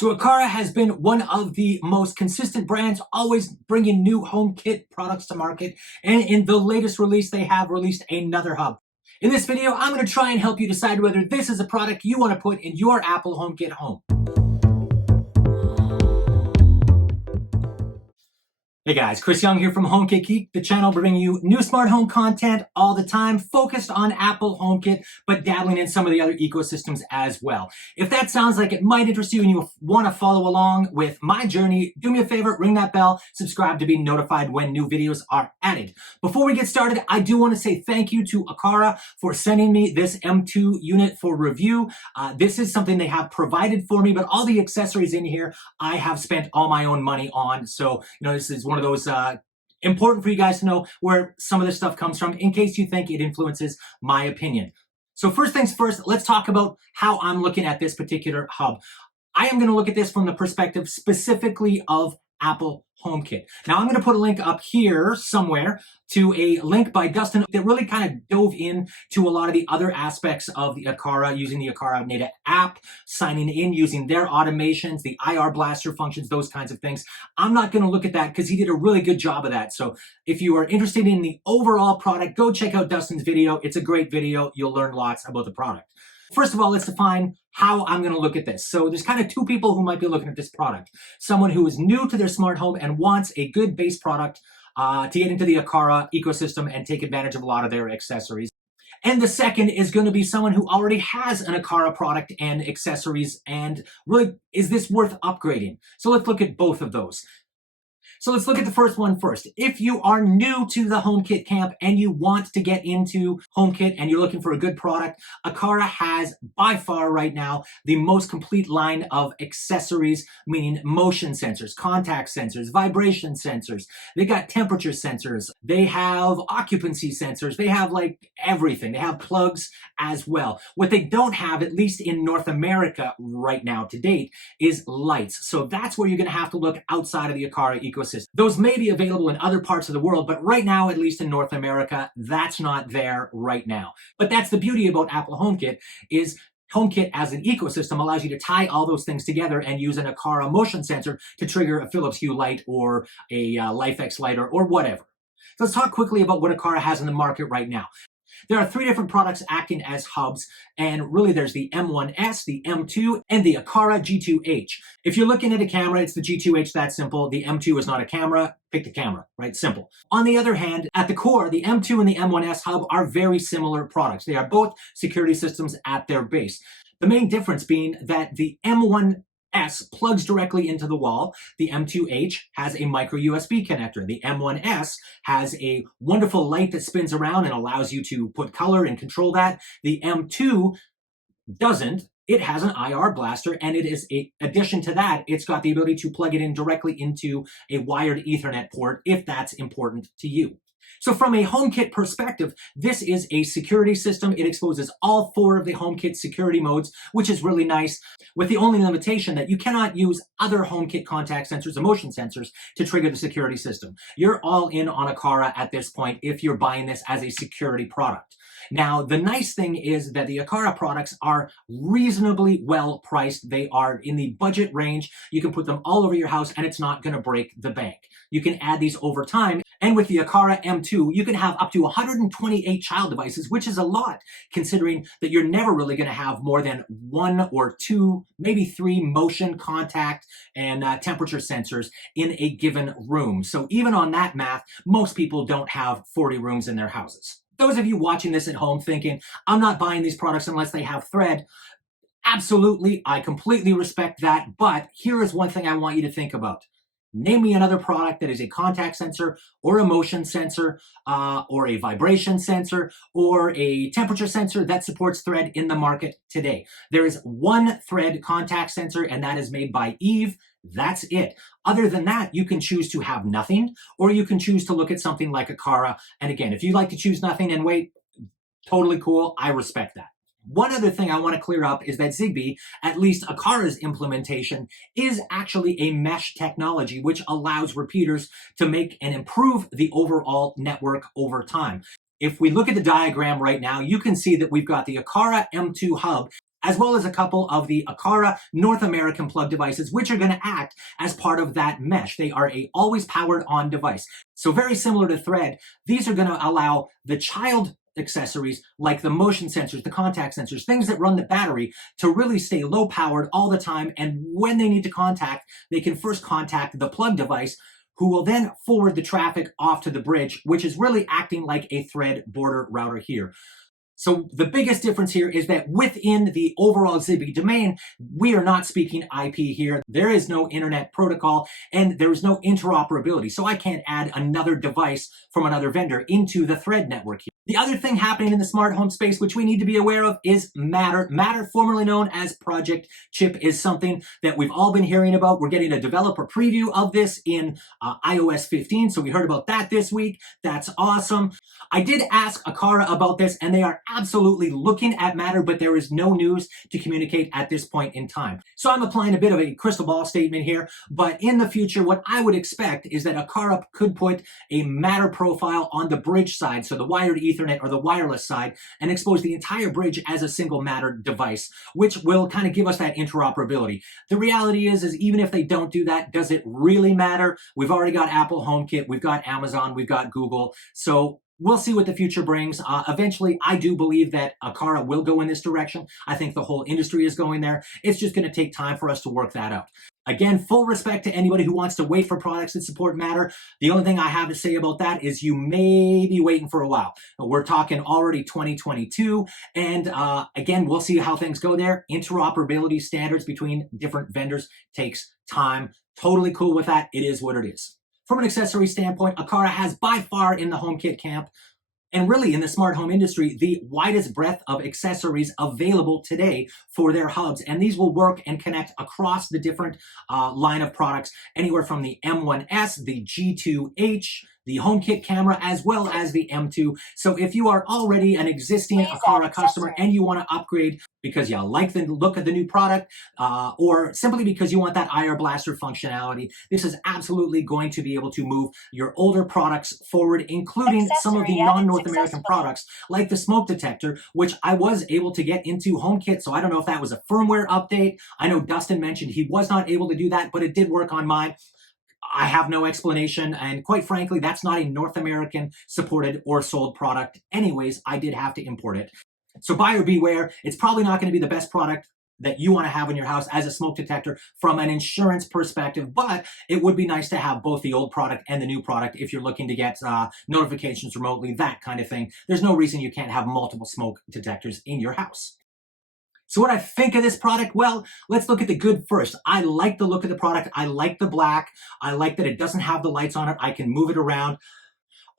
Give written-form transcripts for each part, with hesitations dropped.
So Aqara has been one of the most consistent brands, always bringing new HomeKit products to market. And in the latest release, they have released another hub. In this video, I'm going to try and help you decide whether this is a product you want to put in your Apple HomeKit home. Hey guys, Chris Young here from HomeKit Geek, the channel bringing you new smart home content all the time, focused on Apple HomeKit, but dabbling in some of the other ecosystems as well. If that sounds like it might interest you and you want to follow along with my journey, do me a favor, ring that bell, subscribe to be notified when new videos are added. Before we get started, I do want to say thank you to Aqara for sending me this M2 unit for review. This is something they have provided for me, but all the accessories in here, I have spent all my own money on. So, this is one of those important for you guys to know where some of this stuff comes from in case you think it influences my opinion. So first things first, let's talk about how I'm looking at this particular hub. I am going to look at this from the perspective specifically of Apple HomeKit. Now I'm going to put a link up here somewhere to a link by Dustin that really kind of dove in to a lot of the other aspects of the Aqara, using the Aqara native app, signing in using their automations, the IR blaster functions, those kinds of things. I'm not going to look at that because he did a really good job of that. So if you are interested in the overall product, go check out Dustin's video. It's a great video. You'll learn lots about the product. First of all, let's define how I'm going to look at this. So there's kind of two people who might be looking at this product. Someone who is new to their smart home and wants a good base product to get into the Aqara ecosystem and take advantage of a lot of their accessories. And the second is going to be someone who already has an Aqara product and accessories and really, is this worth upgrading? So let's look at both of those. So let's look at the first one first. If you are new to the HomeKit camp and you want to get into HomeKit and you're looking for a good product, Aqara has by far right now the most complete line of accessories, meaning motion sensors, contact sensors, vibration sensors. They got temperature sensors. They have occupancy sensors. They have like everything. They have plugs as well. What they don't have, at least in North America right now to date, is lights. So that's where you're going to have to look outside of the Aqara ecosystem. Those may be available in other parts of the world, but right now, at least in North America, that's not there right now. But that's the beauty about Apple HomeKit is HomeKit as an ecosystem allows you to tie all those things together and use an Aqara motion sensor to trigger a Philips Hue light or a LifeX light or whatever. So let's talk quickly about what Aqara has in the market right now. There are three different products acting as hubs, and really there's the M1S, the M2, and the Aqara G2H. If you're looking at a camera, it's the G2H, that's simple. The M2 is not a camera, pick the camera, right? Simple. On the other hand, at the core, the M2 and the M1S hub are very similar products. They are both security systems at their base. The main difference being that the M1S plugs directly into the wall. The M2H has a micro USB connector. The M1S has a wonderful light that spins around and allows you to put color and control that. The M2 doesn't. It has an IR blaster, and it is in addition to that, it's got the ability to plug it in directly into a wired Ethernet port if that's important to you. So from a HomeKit perspective, this is a security system. It exposes all four of the HomeKit security modes, which is really nice, with the only limitation that you cannot use other HomeKit contact sensors and motion sensors to trigger the security system. You're all in on Aqara at this point if you're buying this as a security product. Now, the nice thing is that the Aqara products are reasonably well priced. They are in the budget range. You can put them all over your house and it's not going to break the bank. You can add these over time. And with the Aqara M2, you can have up to 128 child devices, which is a lot, considering that you're never really going to have more than one or two, maybe three motion, contact, and temperature sensors in a given room. So even on that math, most people don't have 40 rooms in their houses. Those of you watching this at home thinking, I'm not buying these products unless they have Thread, absolutely, I completely respect that. But here is one thing I want you to think about. Name me another product that is a contact sensor or a motion sensor or a vibration sensor or a temperature sensor that supports Thread in the market today. There is one Thread contact sensor, and that is made by Eve. That's it. Other than that, you can choose to have nothing, or you can choose to look at something like Aqara. And again, if you like to choose nothing and wait, totally cool. I respect that. One other thing I want to clear up is that Zigbee, at least Aqara's implementation, is actually a mesh technology which allows repeaters to make and improve the overall network over time. If we look at the diagram right now, you can see that we've got the Aqara M2 hub as well as a couple of the Aqara North American plug devices, which are going to act as part of that mesh. They are a always powered on device. So very similar to Thread, these are going to allow the child accessories like the motion sensors, the contact sensors, things that run the battery to really stay low powered all the time. And when they need to contact, they can first contact the plug device, who will then forward the traffic off to the bridge, which is really acting like a Thread border router here. So the biggest difference here is that within the overall Zigbee domain, we are not speaking IP here. There is no internet protocol and there is no interoperability. So I can't add another device from another vendor into the Thread network here. The other thing happening in the smart home space, which we need to be aware of, is Matter. Matter, formerly known as Project Chip, is something that we've all been hearing about. We're getting a developer preview of this in iOS 15. So we heard about that this week. That's awesome. I did ask Aqara about this, and they are absolutely looking at Matter, but there is no news to communicate at this point in time. So I'm applying a bit of a crystal ball statement here, but in the future, what I would expect is that Aqara could put a Matter profile on the bridge side, so the wired Ethernet or the wireless side, and expose the entire bridge as a single Matter device, which will kind of give us that interoperability. The reality is even if they don't do that, does it really matter? We've already got Apple HomeKit, we've got Amazon, we've got Google, so we'll see what the future brings. Eventually, I do believe that Aqara will go in this direction. I think the whole industry is going there. It's just going to take time for us to work that out. Again, full respect to anybody who wants to wait for products that support Matter. The only thing I have to say about that is you may be waiting for a while. We're talking already 2022. And again, we'll see how things go there. Interoperability standards between different vendors takes time. Totally cool with that. It is what it is. From an accessory standpoint, Aqara has by far in the HomeKit camp, and really in the smart home industry, the widest breadth of accessories available today for their hubs. And these will work and connect across the different line of products, anywhere from the M1S, the G2H, the HomeKit camera, as well as the M2. So if you are already an existing Aqara customer and you want to upgrade because you like the look of the new product, or simply because you want that IR blaster functionality, this is absolutely going to be able to move your older products forward, including some of the non-North American products like the smoke detector, which I was able to get into HomeKit. So I don't know if that was a firmware update. I know Dustin mentioned he was not able to do that, but it did work on mine. I have no explanation, and quite frankly, that's not a North American supported or sold product anyways. I did have to import it. So buyer beware. It's probably not going to be the best product that you want to have in your house as a smoke detector from an insurance perspective, but it would be nice to have both the old product and the new product if you're looking to get notifications remotely, that kind of thing. There's no reason you can't have multiple smoke detectors in your house. So what I think of this product, well, let's look at the good first. I like the look of the product. I like the black. I like that it doesn't have the lights on it. I can move it around.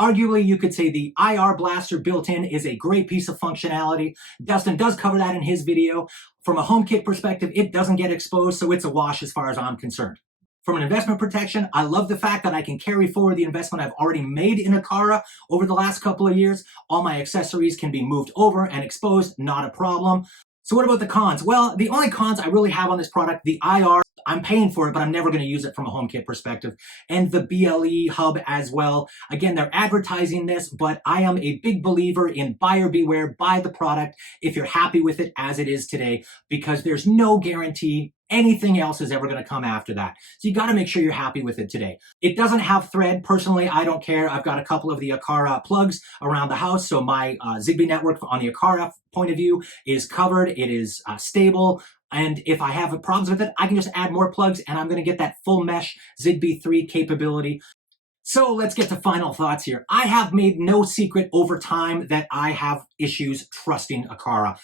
Arguably, you could say the IR blaster built in is a great piece of functionality. Dustin does cover that in his video. From a HomeKit perspective, it doesn't get exposed, so it's a wash as far as I'm concerned. From an investment protection, I love the fact that I can carry forward the investment I've already made in Aqara over the last couple of years. All my accessories can be moved over and exposed, not a problem. So what about the cons? Well, the only cons I really have on this product, the IR, I'm paying for it, but I'm never going to use it from a HomeKit perspective. And the BLE hub as well. Again, they're advertising this, but I am a big believer in buyer beware, buy the product if you're happy with it as it is today, because there's no guarantee anything else is ever going to come after that. So you got to make sure you're happy with it today. It doesn't have Thread. Personally, I don't care. I've got a couple of the Aqara plugs around the house. So my Zigbee network on the Aqara point of view is covered. It is stable. And if I have problems with it, I can just add more plugs and I'm going to get that full mesh Zigbee 3 capability. So let's get to final thoughts here. I have made no secret over time that I have issues trusting Aqara.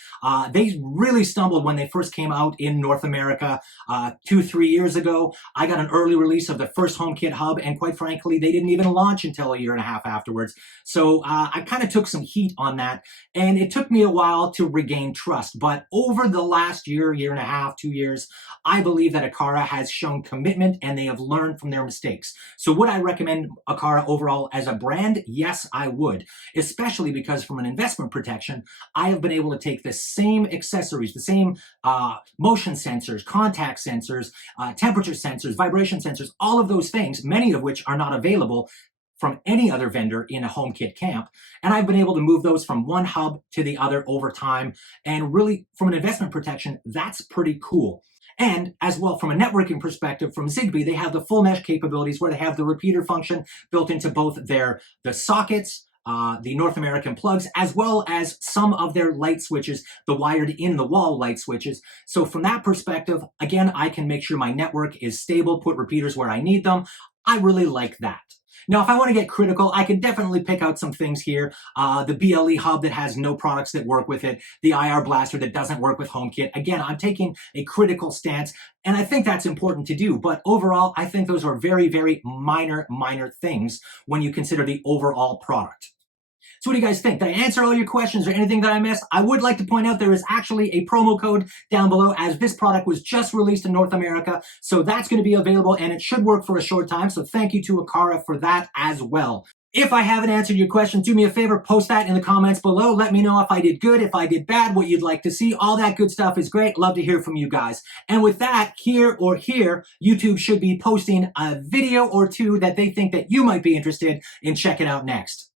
They really stumbled when they first came out in North America 2-3 years ago. I got an early release of the first HomeKit hub, and quite frankly, they didn't even launch until a year and a half afterwards. So I kind of took some heat on that, and it took me a while to regain trust. But over the last year, year and a half, 2 years, I believe that Aqara has shown commitment and they have learned from their mistakes. So would I recommend Aqara overall as a brand? Yes, I would, especially because from an investment protection, I have been able to take the same accessories, the same motion sensors, contact sensors, temperature sensors, vibration sensors, all of those things, many of which are not available from any other vendor in a HomeKit camp. And I've been able to move those from one hub to the other over time. And really, from an investment protection, that's pretty cool. And as well, from a networking perspective, from Zigbee, they have the full mesh capabilities where they have the repeater function built into both the sockets, the North American plugs, as well as some of their light switches, the wired in the wall light switches. So from that perspective, again, I can make sure my network is stable, put repeaters where I need them. I really like that. Now, if I want to get critical, I can definitely pick out some things here. The BLE hub that has no products that work with it, the IR blaster that doesn't work with HomeKit. Again, I'm taking a critical stance, and I think that's important to do. But overall, I think those are very, very minor things when you consider the overall product. So what do you guys think? Did I answer all your questions or anything that I missed? I would like to point out there is actually a promo code down below, as this product was just released in North America. So that's going to be available, and it should work for a short time. So thank you to Aqara for that as well. If I haven't answered your question, do me a favor, post that in the comments below. Let me know if I did good, if I did bad, what you'd like to see. All that good stuff is great. Love to hear from you guys. And with that, here, YouTube should be posting a video or two that they think that you might be interested in checking out next.